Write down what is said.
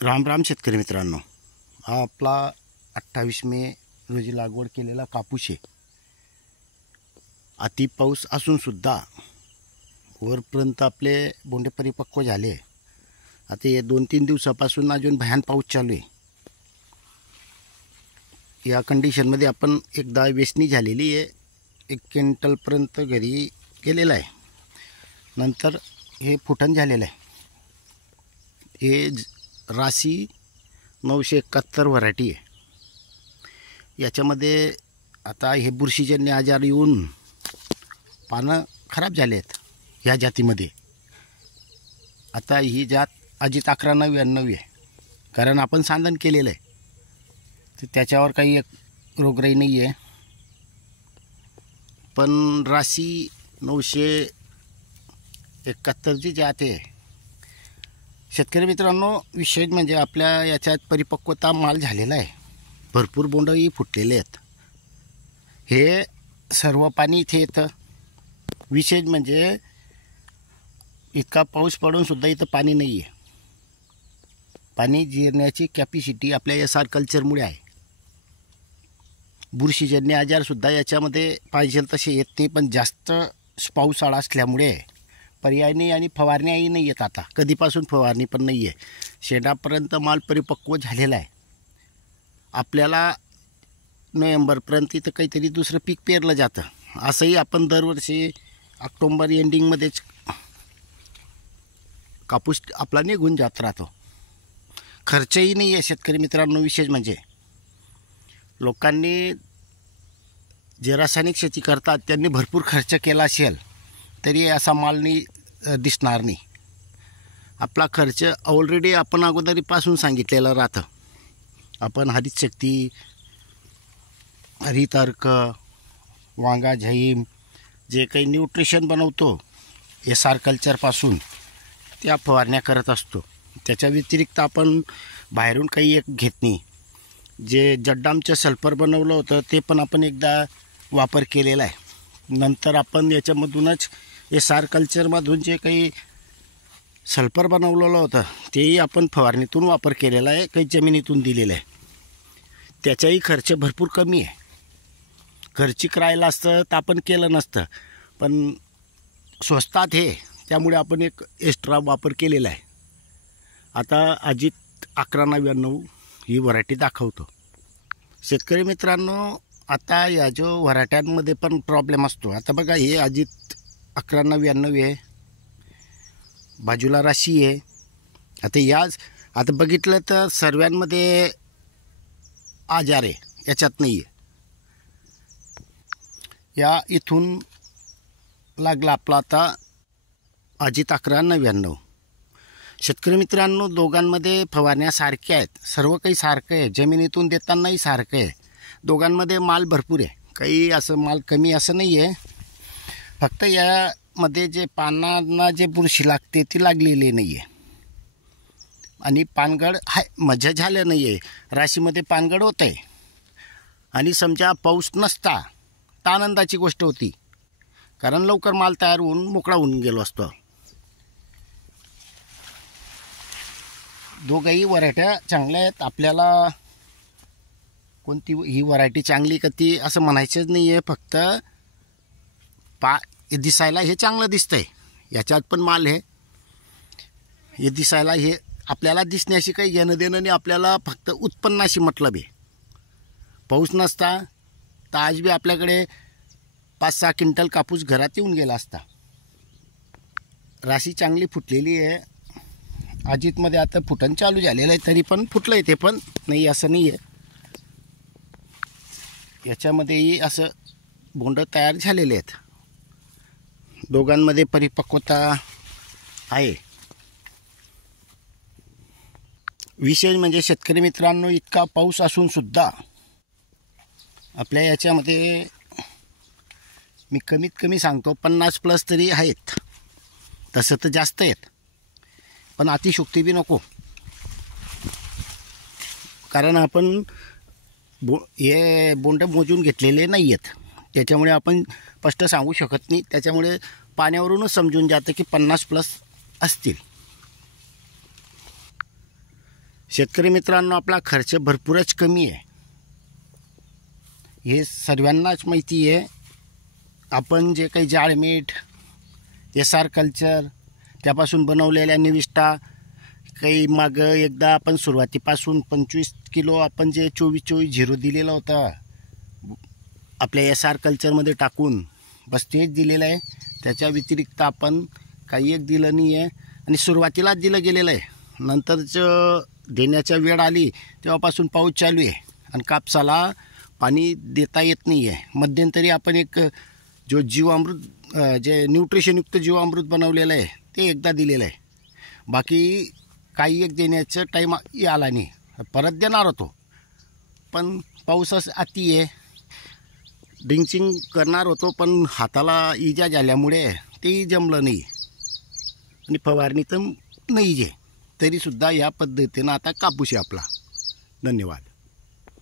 राम राम शेतकरी मित्रांनो, हा आपला 28 मे रोजी लागवड केलेला कापूस आहे. अति पाऊस असूनसुद्धा वरपर्यंत आपले बोंडे परिपक्व झाले. आता हे 2-3 दिवसापासून अजून भयान पाऊस चालू आहे. या कंडिशनमध्ये आपण एकदा वेचणी झालेली आहे, 1 क्विंटलपर्यंत घरी गेलेला आहे. नंतर हे फुटण झालेलं आहे. हे राशी 971 व्हरायटी आहे. याच्यामध्ये आता हे बुरशीजन्य आजार येऊन पानं खराब झाले आहेत. ह्या जातीमध्ये आता ही जात अजित 1199 आहे, कारण आपण सांधन केलेलं आहे, तर त्याच्यावर काही एक रोगराई नाही आहे. पण राशी 971 जी जात आहे. शेतकरी मित्रांनो, विशेष म्हणजे आपल्या याच्यात परिपक्वता माल झालेला आहे. भरपूर बोंडही फुटलेले आहेत. हे सर्व पाणी इथे येतं. विशेष म्हणजे इतका पाऊस पडूनसुद्धा इथं पाणी नाही आहे. पाणी जिरण्याची कॅपॅसिटी आपल्या SR कल्चरमुळे आहे. बुरशीजन्य आजारसुद्धा याच्यामध्ये पाहिजे तसे येत नाही, पण जास्त पावसाळा असल्यामुळे पर्याय नाही आणि फवारण्याही नाही येत. आता कधीपासून फवारणी पण नाही आहे. शेंडापर्यंत माल परिपक्व झालेला आहे. आपल्याला नोव्हेंबरपर्यंत इथं काहीतरी दुसरं पीक पेरलं जातं. असंही आपण दरवर्षी ऑक्टोंबर एंडिंगमध्येच कापूस आपला निघून जात राहतो. खर्चही नाही आहे शेतकरी मित्रांनो. विशेष म्हणजे लोकांनी जे रासायनिक शेती करतात त्यांनी भरपूर खर्च केला असेल तरी असा माल नाही दिसणार नाही. आपला खर्च ऑलरेडी आपण अगोदरीपासून सांगितलेलं राहतं. आपण हरितशक्ती, हरितर्क, वांगा झैम जे काही न्यूट्रिशन बनवतो SR कल्चरपासून, त्या फवारण्या करत असतो. त्याच्या व्यतिरिक्त आपण बाहेरून काही एक घेत नाही. जे जड्डामचं सल्फर बनवलं होतं ते पण आपण एकदा वापर केलेला आहे. नंतर आपण याच्यामधूनच SR कल्चरमधून जे काही सल्फर बनवलेलं होतं तेही आपण फवारणीतून वापर केलेला आहे, काही जमिनीतून दिलेलं आहे. त्याचाही खर्च भरपूर कमी आहे. खर्चिक राहिलं असतं तर आपण केलं नसतं, पण स्वस्तात हे, त्यामुळे आपण एक एक्स्ट्रा वापर केलेला आहे. आता अजित 1199 ही व्हरायटी दाखवतो. शेतकरी मित्रांनो, आता या जो व्हरायट्यांमध्ये पण प्रॉब्लेम असतो. आता बघा, हे अजित 1199 आहे, बाजूला राशी आहे. आता बघितलं तर सर्वांमध्ये आजार आहे, याच्यात नाही आहे. या इथून लागला आपला आता अजित 1199. शेतकरी मित्रांनो, दोघांमध्ये फवारण्या सारख्या आहेत. सर्व काही सारखं आहे. जमिनीतून देतानाही सारखं आहे. दोघांमध्ये माल भरपूर आहे. काही असं माल कमी असं नाही आहे. फक्त यामध्ये जे पानांना जे बुरशी लागते ती लागलेली नाही आहे. आणि पानगळ मजा झालं नाही आहे. राशीमध्ये पानगळ होत आहे. आणि समजा पाऊस नसता तर आनंदाची गोष्ट होती, कारण लवकर माल तयार होऊन मोकळा होऊन गेलो असतो. दोघंही व्हरायट्या चांगल्या आहेत. आपल्याला कोणती ही व्हरायटी चांगली का ती असं म्हणायचंच नाही आहे. फक्त दिसायला हे चांगलं दिसतं आहे. याच्यात पण माल हे दिसायला हे आपल्याला दिसण्याशी काही घेणं देणं नाही. आपल्याला फक्त उत्पन्नाशी मतलब आहे. पाऊस नसता तर आज बी आपल्याकडे 5-6 क्विंटल कापूस घरात येऊन गेला असता. राशी चांगली फुटलेली आहे. अजितमध्ये आता फुटण चालू झालेलं आहे, तरी पण फुटलं आहे ते पण नाही असं नाही आहे. याच्यामध्येही असं बोंड तयार झालेले आहेत. दोघांमध्ये परिपक्वता आहे. विशेष म्हणजे शेतकरी मित्रांनो, इतका पाऊस असूनसुद्धा आपल्या याच्यामध्ये मी कमीत कमी सांगतो 50+ तरी आहेत. तसं तर जास्त आहेत, पण अतिशोक्ती बी नको. कारण आपण हे बोंड मोजून घेतलेले नाही आहेत, त्याच्यामुळे आपण स्पष्ट सांगू शकत नाही. त्याच्यामुळे पाण्यावरूनच समजून जातं की 50+ असतील. शेतकरी मित्रांनो, आपला खर्च भरपूरच कमी आहे, हे सर्वांनाच माहिती आहे. आपण जे काही जाळमीठ, SR कल्चर, त्यापासून बनवलेल्या निविष्ठा, काही मागं एकदा आपण सुरुवातीपासून 25 किलो आपण जे 24-24-0 दिलेला होता आपल्या SR कल्चरमध्ये टाकून, बस तेच दिलेलं आहे. त्याच्या व्यतिरिक्त आपण काही एक दिलं नाही आहे आणि सुरुवातीलाच दिलं गेलेलं आहे. नंतरचं देण्याच्या वेळ आली तेव्हापासून पाऊस चालू आहे आणि कापसाला पाणी देता येत नाही आहे. मध्यंतरी आपण एक जो जीवामृत, जे न्यूट्रिशनयुक्त जीवामृत बनवलेलं आहे ते एकदा दिलेलं आहे. बाकी काही एक देण्याचं टाईम आला नाही, परत देणार होतो पण पाऊसच अति आहे. ड्रिंचिंग करणार होतो पण हाताला इजा झाल्यामुळे तेही जमलं नाही आणि फवारणी तर नाही जे, तरीसुद्धा या पद्धतीनं आता कापूस आहे आपला. धन्यवाद.